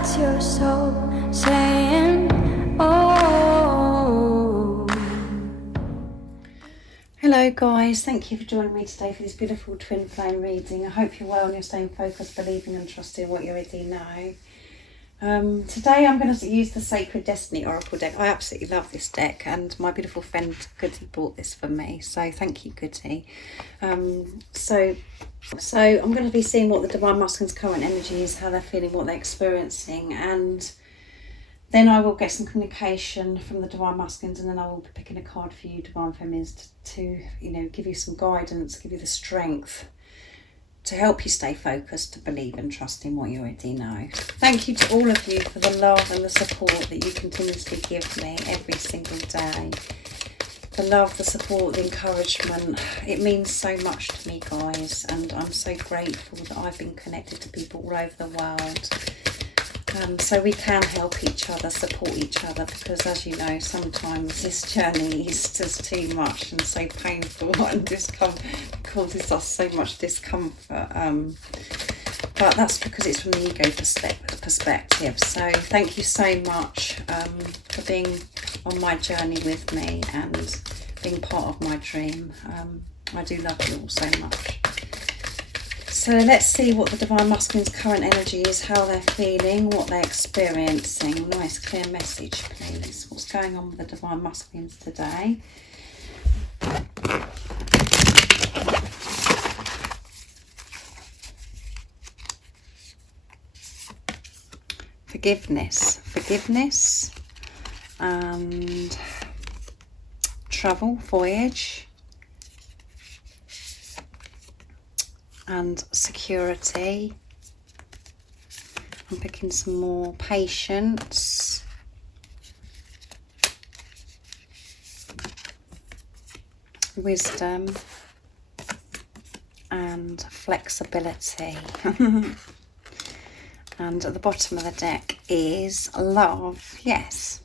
That's your soul saying, oh. Hello guys, thank you for joining me today for this beautiful twin flame reading. I hope you're well and you're staying focused, believing and trusting what you already know. Today I'm going to use the Sacred Destiny Oracle deck. I absolutely love this deck and my beautiful friend Goody bought this for me, so thank you Goody. So I'm going to be seeing what the Divine Masculine's current energy is, how they're feeling, what they're experiencing, and then I will get some communication from the Divine Masculines, and then I will be picking a card for you Divine Feminines to give you some guidance, give you the strength to help you stay focused, to believe and trust in what you already know. Thank you to all of you for the love and the support that you continuously give me every single day. The love, the support, the encouragement, it means so much to me guys, and I'm so grateful that I've been connected to people all over the world. So we can help each other, support each other, because as you know, sometimes this journey is just too much and so painful and causes us so much discomfort. But that's because it's from the ego perspective. So thank you so much for being on my journey with me and being part of my dream. I do love you all so much. So let's see what the Divine Masculine's current energy is, how they're feeling, what they're experiencing. Nice clear message, please. What's going on with the Divine Masculines today? Forgiveness and travel, voyage, and security. I'm picking some more patience, wisdom, and flexibility. And at the bottom of the deck is love. Yes,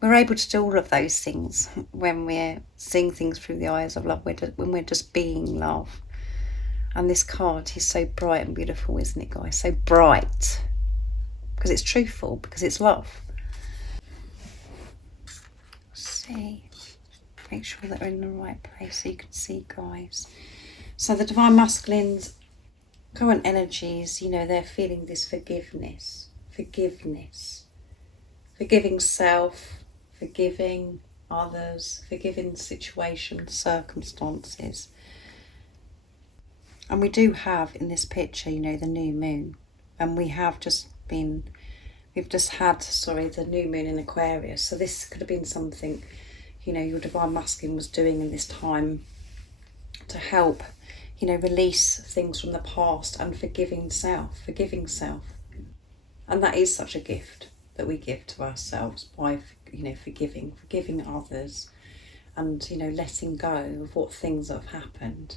we're able to do all of those things when we're seeing things through the eyes of love, when we're just being love. And this card is so bright and beautiful, isn't it guys? So bright because it's truthful, because it's love. Let's see, make sure that we're in the right place so you can see guys. So the Divine Masculine's current energies, they're feeling this forgiveness, forgiving self, forgiving others, forgiving situations, circumstances. And we do have in this picture, the new moon, and we've just had the new moon in Aquarius. So this could have been something, your Divine Masculine was doing in this time to help, release things from the past and forgiving self. And that is such a gift that we give to ourselves by, forgiving others and, letting go of what things that have happened,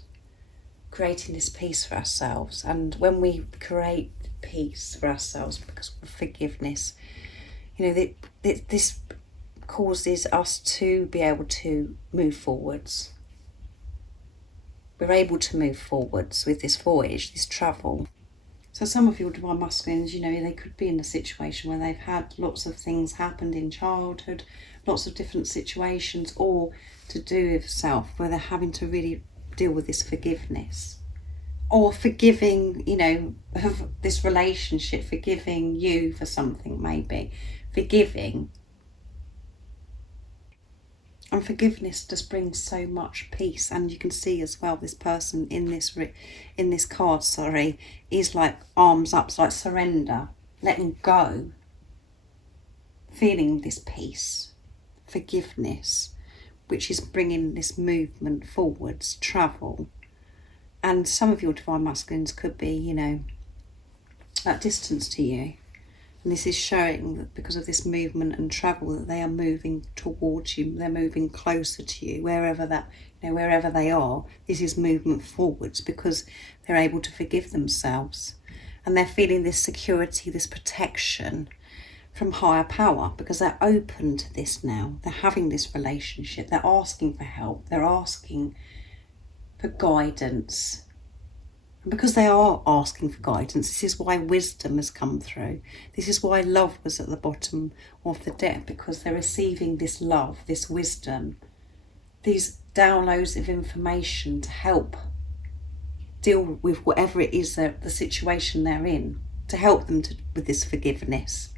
creating this peace for ourselves. And when we create peace for ourselves because of forgiveness, this causes us to be able to move forwards. We're able to move forwards with this voyage, this travel. So some of your Divine Masculines, they could be in a situation where they've had lots of things happened in childhood, lots of different situations, or to do with self, where they're having to really deal with this forgiveness. Or forgiving, of this relationship, forgiving you for something maybe. Forgiving. And forgiveness just brings so much peace. And you can see as well, this person in this card, is like arms up, like surrender, letting go, feeling this peace, forgiveness, which is bringing this movement forwards, travel. And some of your Divine Masculines could be, at distance to you. And this is showing that because of this movement and travel, that they are moving towards you, they're moving closer to you, wherever they are. This is movement forwards because they're able to forgive themselves. And they're feeling this security, this protection from higher power, because they're open to this now. They're having this relationship, they're asking for help, they're asking for guidance. And because they are asking for guidance, this is why wisdom has come through. This is why love was at the bottom of the deck, because they're receiving this love, this wisdom, these downloads of information to help deal with whatever it is that the situation they're in, to help them with this forgiveness.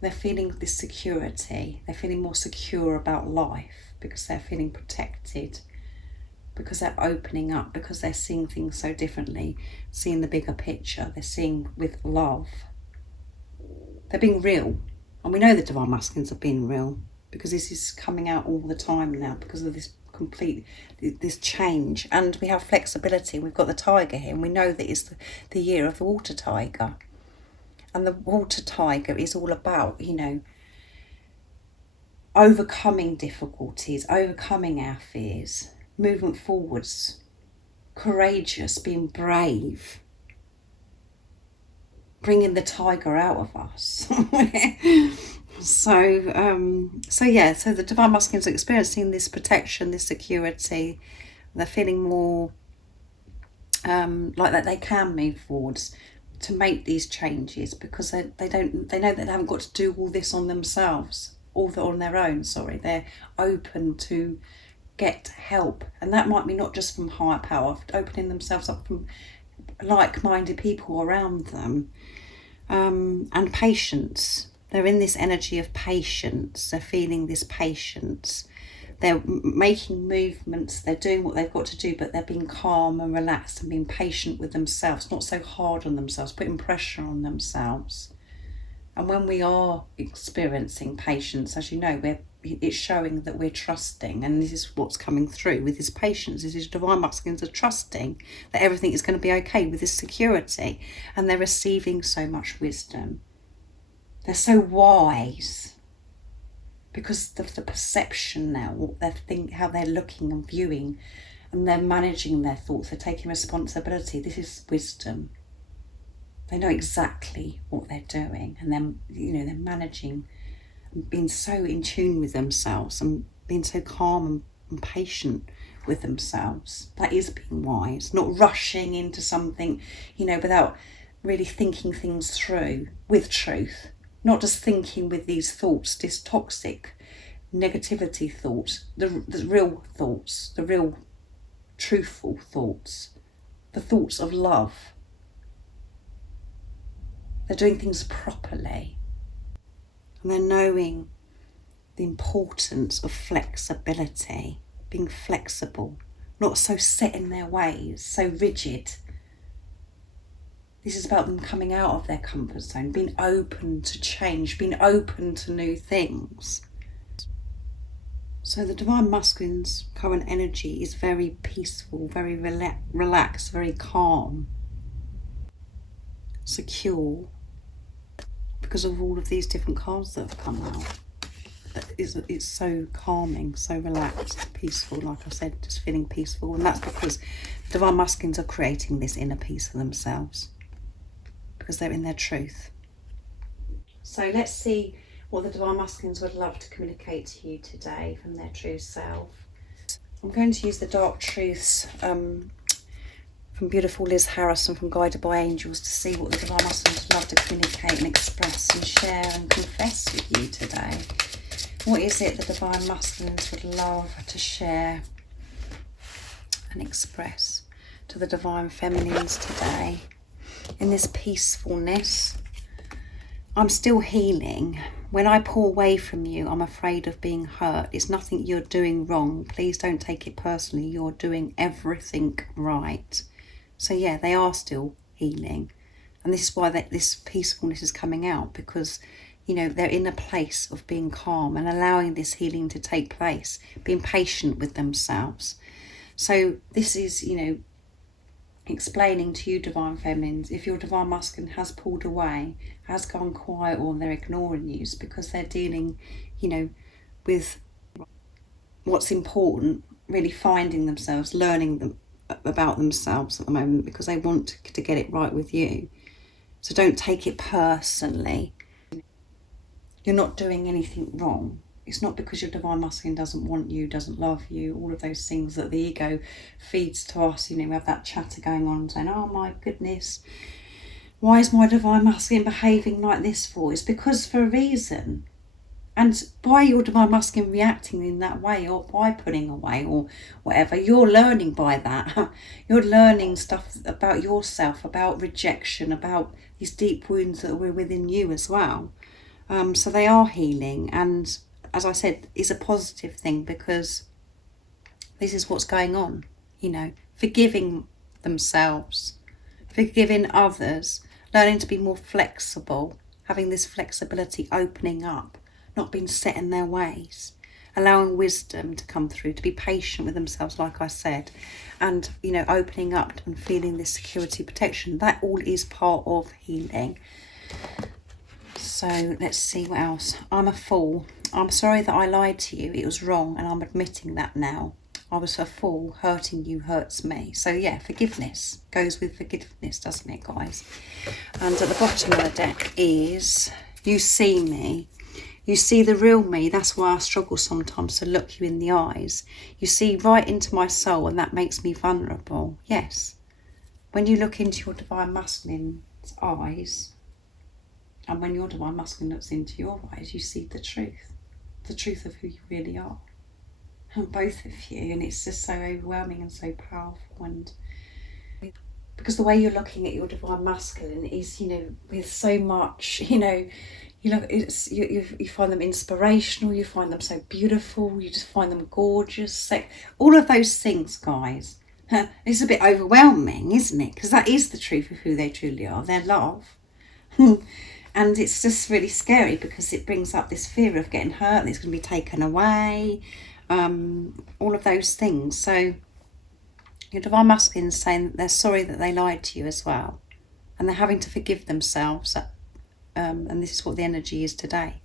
They're feeling this security. They're feeling more secure about life because they're feeling protected, because they're opening up, because they're seeing things so differently, seeing the bigger picture. They're seeing with love. They're being real. And we know the divine masculines are being real because this is coming out all the time now because of this change. And we have flexibility. We've got the tiger here, and we know that it's the year of the water tiger. And the water tiger is all about, overcoming difficulties, overcoming our fears, moving forwards, courageous, being brave, bringing the tiger out of us. So the divine masculines are experiencing this protection, this security. They're feeling more like that they can move forwards to make these changes, because they know that they haven't got to do all this on themselves, on their own. They're open to get help, and that might be not just from higher power, opening themselves up from like-minded people around them, and patience. They're in this energy of patience. They're feeling this patience. They're making movements. They're doing what they've got to do, but they're being calm and relaxed and being patient with themselves, not so hard on themselves, putting pressure on themselves. And when we are experiencing patience, as you know, it's showing that we're trusting, and this is what's coming through with this patience. This is divine masculines are trusting that everything is going to be okay, with this security, and they're receiving so much wisdom. They're so wise because of the perception now, what they think, how they're looking and viewing, and they're managing their thoughts. They're taking responsibility. This is wisdom. They know exactly what they're doing, and they're managing and being so in tune with themselves and being so calm and patient with themselves. That is being wise, not rushing into something, without really thinking things through with truth. Not just thinking with these thoughts, this toxic negativity thoughts, the real thoughts, the real truthful thoughts, the thoughts of love. They're doing things properly. And they're knowing the importance of flexibility, being flexible, not so set in their ways, so rigid. This is about them coming out of their comfort zone, being open to change, being open to new things. So the divine masculine's current energy is very peaceful, very relaxed, very calm, secure, because of all of these different cards that have come out. It's so calming, so relaxed, peaceful, like I said, just feeling peaceful. And that's because divine masculines are creating this inner peace for themselves, because they're in their truth. So let's see what the divine masculines would love to communicate to you today from their true self. I'm going to use the Dark Truths from beautiful Liz Harrison from Guided by Angels to see what the divine masculines would love to communicate and express and share and confess with you today. What is it the divine masculines would love to share and express to the divine feminines today? In this peacefulness, I'm still healing. When I pull away from you, I'm afraid of being hurt. It's nothing you're doing wrong. Please don't take it personally. You're doing everything right. So yeah, they are still healing. And this is why this peacefulness is coming out, because they're in a place of being calm and allowing this healing to take place, being patient with themselves. So this is, explaining to you, divine feminines, if your divine masculine has pulled away, has gone quiet, or they're ignoring you, it's because they're dealing, with what's important, really finding themselves, learning about themselves at the moment, because they want to get it right with you. So don't take it personally. You're not doing anything wrong. It's not because your divine masculine doesn't want you, doesn't love you, all of those things that the ego feeds to us. You know, we have that chatter going on saying, oh my goodness, why is my divine masculine behaving like this for? It's because for a reason. And by your divine masculine reacting in that way, or by putting away or whatever, you're learning by that. You're learning stuff about yourself, about rejection, about these deep wounds that were within you as well. So they are healing. And as I said, it's a positive thing because this is what's going on. You know, forgiving themselves, forgiving others, learning to be more flexible, having this flexibility, opening up, not being set in their ways, allowing wisdom to come through, to be patient with themselves, like I said, and, you know, opening up and feeling this security, protection. That all is part of healing. So let's see what else. I'm a fool. I'm sorry that I lied to you. It was wrong, and I'm admitting that now. I was a fool. Hurting you hurts me. So yeah, forgiveness goes with forgiveness, doesn't it, guys? And at the bottom of the deck is, you see me. You see the real me. That's why I struggle sometimes to look you in the eyes. You see right into my soul, and that makes me vulnerable. Yes. When you look into your divine masculine's eyes, and when your divine masculine looks into your eyes, you see the truth of who you really are. And both of you. And it's just so overwhelming and so powerful. And because the way you're looking at your divine masculine is, you know, with so much, you know, you look, it's you find them inspirational, you find them so beautiful, you just find them gorgeous, all of those things, guys. It's a bit overwhelming, isn't it? Because that is the truth of who they truly are, their love. And it's just really scary because it brings up this fear of getting hurt, and it's going to be taken away, all of those things. So your divine masculine is saying that they're sorry that they lied to you as well, and they're having to forgive themselves. And this is what the energy is today.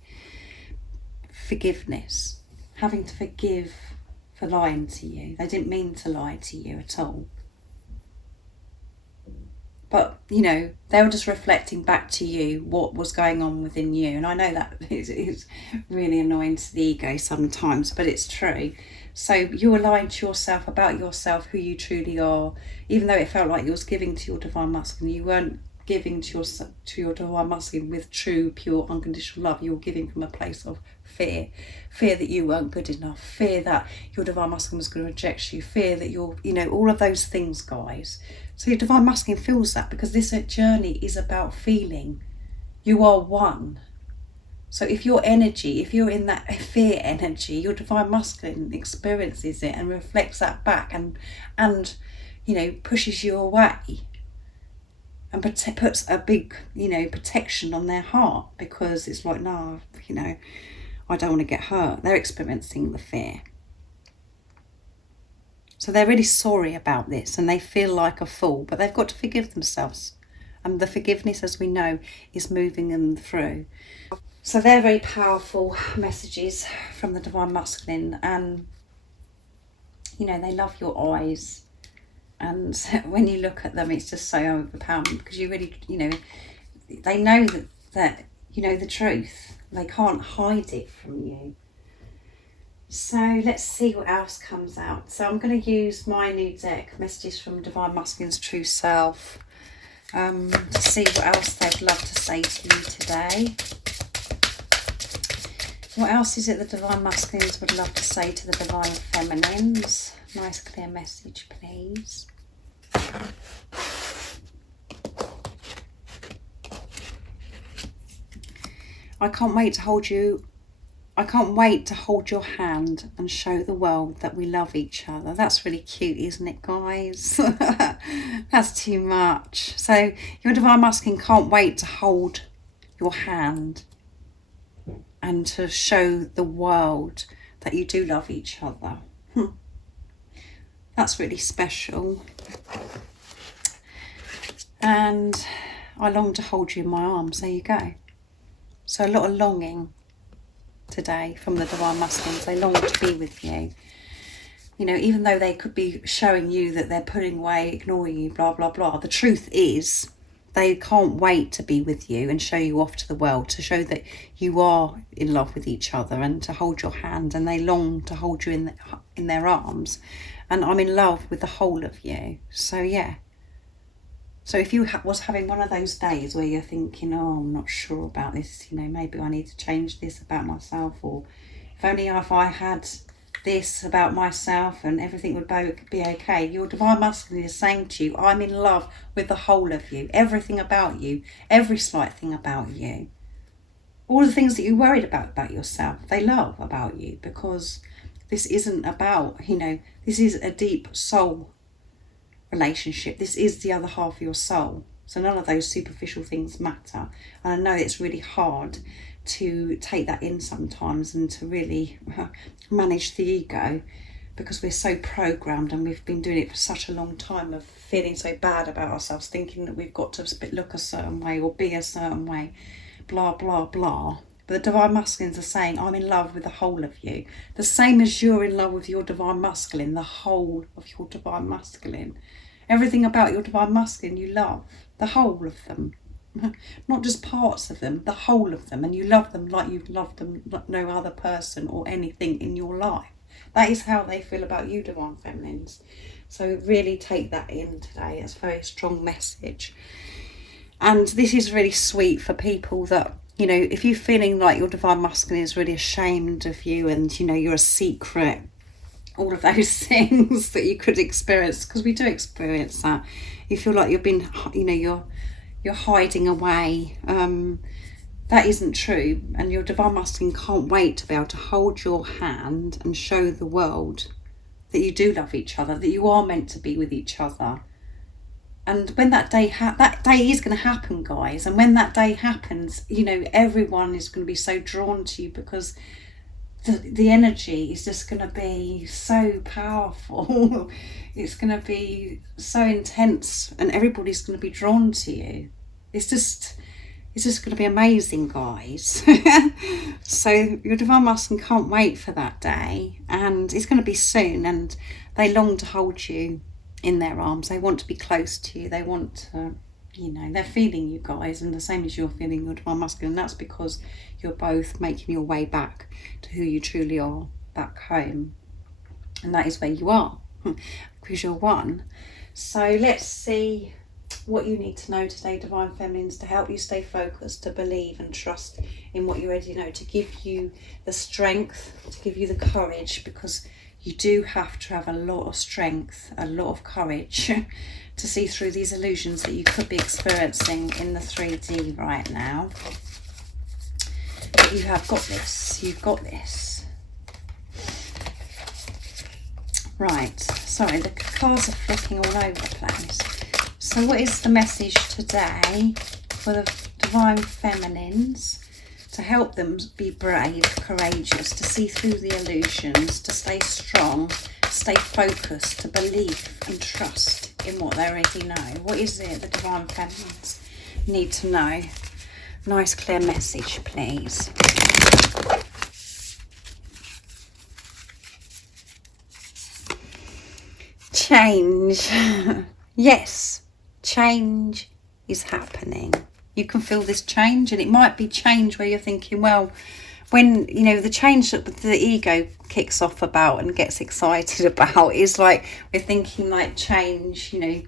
Forgiveness. Having to forgive for lying to you. They didn't mean to lie to you at all. But, you know, they were just reflecting back to you what was going on within you. And I know that is really annoying to the ego sometimes, but it's true. So you were lying to yourself about yourself, who you truly are. Even though it felt like you was giving to your divine masculine, you weren't giving to your divine masculine with true, pure, unconditional love. You were giving from a place of fear that you weren't good enough, fear that your divine masculine was going to reject you, fear that you're, you know, all of those things, guys. So your divine masculine feels that, because this journey is about feeling you are one. So if your energy, if you're in that fear energy, your divine masculine experiences it and reflects that back and you know, pushes you away. And puts a big, you know, protection on their heart, because it's like, no, you know, I don't want to get hurt. They're experiencing the fear. So they're really sorry about this, and they feel like a fool, but they've got to forgive themselves. And the forgiveness, as we know, is moving them through. So they're very powerful messages from the divine masculine. And, you know, they love your eyes. And when you look at them, it's just so overpowering, because you really, you know, they know that you know the truth. They can't hide it from you. So let's see what else comes out. So I'm going to use my new deck, Messages from Divine Masculine's True Self, to see what else they'd love to say to you today. What else is it the Divine Masculines would love to say to the Divine Feminines? Nice clear message, please. I can't wait to hold you. I can't wait to hold your hand and show the world that we love each other. That's really cute, isn't it, guys? That's too much. So your Divine Masculine can't wait to hold your hand and to show the world that you do love each other. That's really special. And I long to hold you in my arms. There you go. So a lot of longing today from the Divine Masculines. They long to be with you. You know, even though they could be showing you that they're pulling away, ignoring you, blah, blah, blah. The truth is they can't wait to be with you and show you off to the world, to show that you are in love with each other and to hold your hand, and they long to hold you in their arms. And I'm in love with the whole of you. So yeah. So if you was having one of those days where you're thinking, oh, I'm not sure about this, you know, maybe I need to change this about myself, or if only if I had this about myself and everything would be okay, your divine masculine is saying to you, I'm in love with the whole of you, everything about you, every slight thing about you, all the things that you worried about yourself, they love about you, because this isn't about, you know, this is a deep soul relationship. This is the other half of your soul. So none of those superficial things matter. And I know it's really hard to take that in sometimes and to really manage the ego, because we're so programmed and we've been doing it for such a long time of feeling so bad about ourselves, thinking that we've got to look a certain way or be a certain way, blah, blah, blah. But the divine masculines are saying, I'm in love with the whole of you. The same as you're in love with your divine masculine, the whole of your divine masculine. Everything about your divine masculine you love, the whole of them. Not just parts of them, the whole of them. And you love them like you've loved them like no other person or anything in your life. That is how they feel about you, divine feminines. So really take that in today. It's a very strong message. And this is really sweet for people that, you know, if you're feeling like your divine masculine is really ashamed of you and, you know, you're a secret, all of those things that you could experience, because we do experience that. You feel like you've been, you know, you're hiding away. That isn't true. And your divine masculine can't wait to be able to hold your hand and show the world that you do love each other, that you are meant to be with each other. And when that day is going to happen, guys. And when that day happens, you know, everyone is going to be so drawn to you, because the energy is just going to be so powerful. It's going to be so intense, and everybody's going to be drawn to you. It's just going to be amazing, guys. So your divine masculine can't wait for that day, and it's going to be soon, and they long to hold you in their arms. They want to be close to you. They want to, you know, they're feeling you, guys, and the same as you're feeling your divine masculine. And that's because you're both making your way back to who you truly are, back home. And that is where you are, because you're one. So let's see what you need to know today, divine feminines, to help you stay focused, to believe and trust in what you already know, to give you the strength, to give you the courage, because you do have to have a lot of strength, a lot of courage to see through these illusions that you could be experiencing in the 3D right now. But you have got this. You've got this. Right. Sorry, the cards are flicking all over the place. So what is the message today for the divine feminines? To help them be brave, courageous, to see through the illusions, to stay strong, to stay focused, to believe and trust in what they already know. What is it the divine feminines need to know? Nice clear message, please. Change. Yes, change is happening. You can feel this change, and it might be change where you're thinking, well, when, you know, the change that the ego kicks off about and gets excited about is like, we're thinking like change, you know,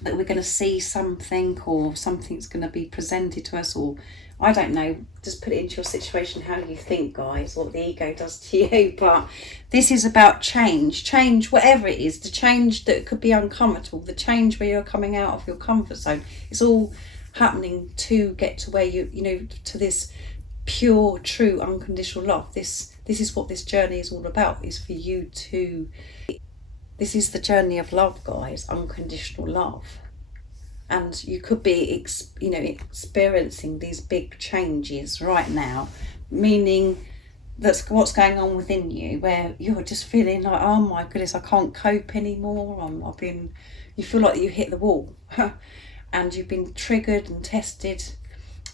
that we're going to see something, or something's going to be presented to us, or I don't know, just put it into your situation how you think, guys, what the ego does to you. But this is about change, whatever it is, the change that could be uncomfortable, the change where you're coming out of your comfort zone. It's all happening to get to where you know, to this pure, true, unconditional love. This is what this journey is all about, is for you to, this is the journey of love, guys, unconditional love. And you could be, you know, experiencing these big changes right now, meaning that's what's going on within you, where you're just feeling like, oh my goodness, I can't cope anymore. You feel like you hit the wall. And you've been triggered and tested.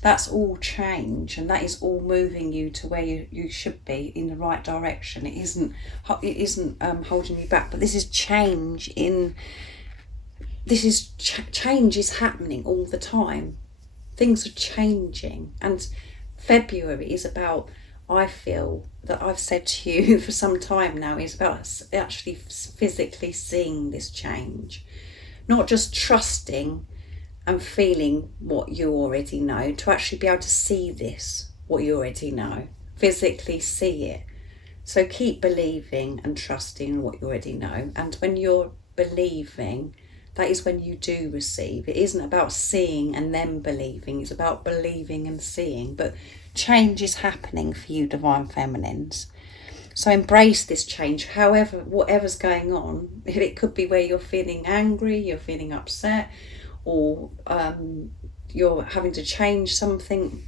That's all change, and that is all moving you to where you should be, in the right direction. It isn't holding you back, but this is change in this is change is happening all the time. Things are changing, and February is about, I feel that I've said to you for some time now, is about actually physically seeing this change, not just trusting and feeling what you already know, to actually be able to see this, what you already know, physically see it. So keep believing and trusting what you already know. And when you're believing, that is when you do receive. It isn't about seeing and then believing. It's about believing and seeing. But change is happening for you, Divine Feminines. So embrace this change, however, whatever's going on. It could be where you're feeling angry, you're feeling upset, or you're having to change something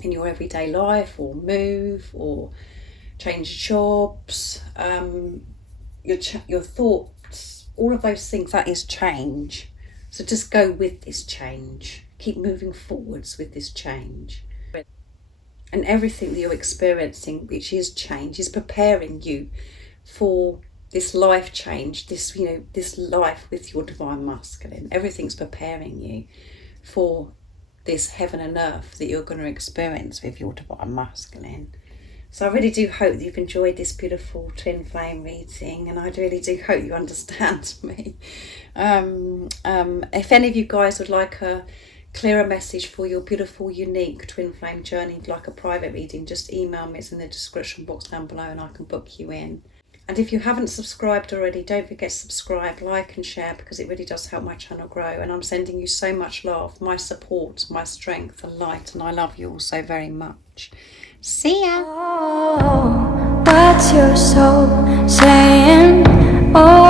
in your everyday life, or move, or change jobs, your thoughts, all of those things. That is change. So just go with this change. Keep moving forwards with this change. And everything that you're experiencing, which is change, is preparing you for this life change, this life with your Divine Masculine. Everything's preparing you for this heaven and earth that you're going to experience with your Divine Masculine. So I really do hope that you've enjoyed this beautiful twin flame reading, and I really do hope you understand me. If any of you guys would like a clearer message for your beautiful, unique twin flame journey, like a private reading, just email me. It's in the description box down below and I can book you in. And if you haven't subscribed already, don't forget to subscribe, like and share, because it really does help my channel grow. And I'm sending you so much love, my support, my strength and light, and I love you all so very much. See ya! Oh, what's your soul saying? Oh,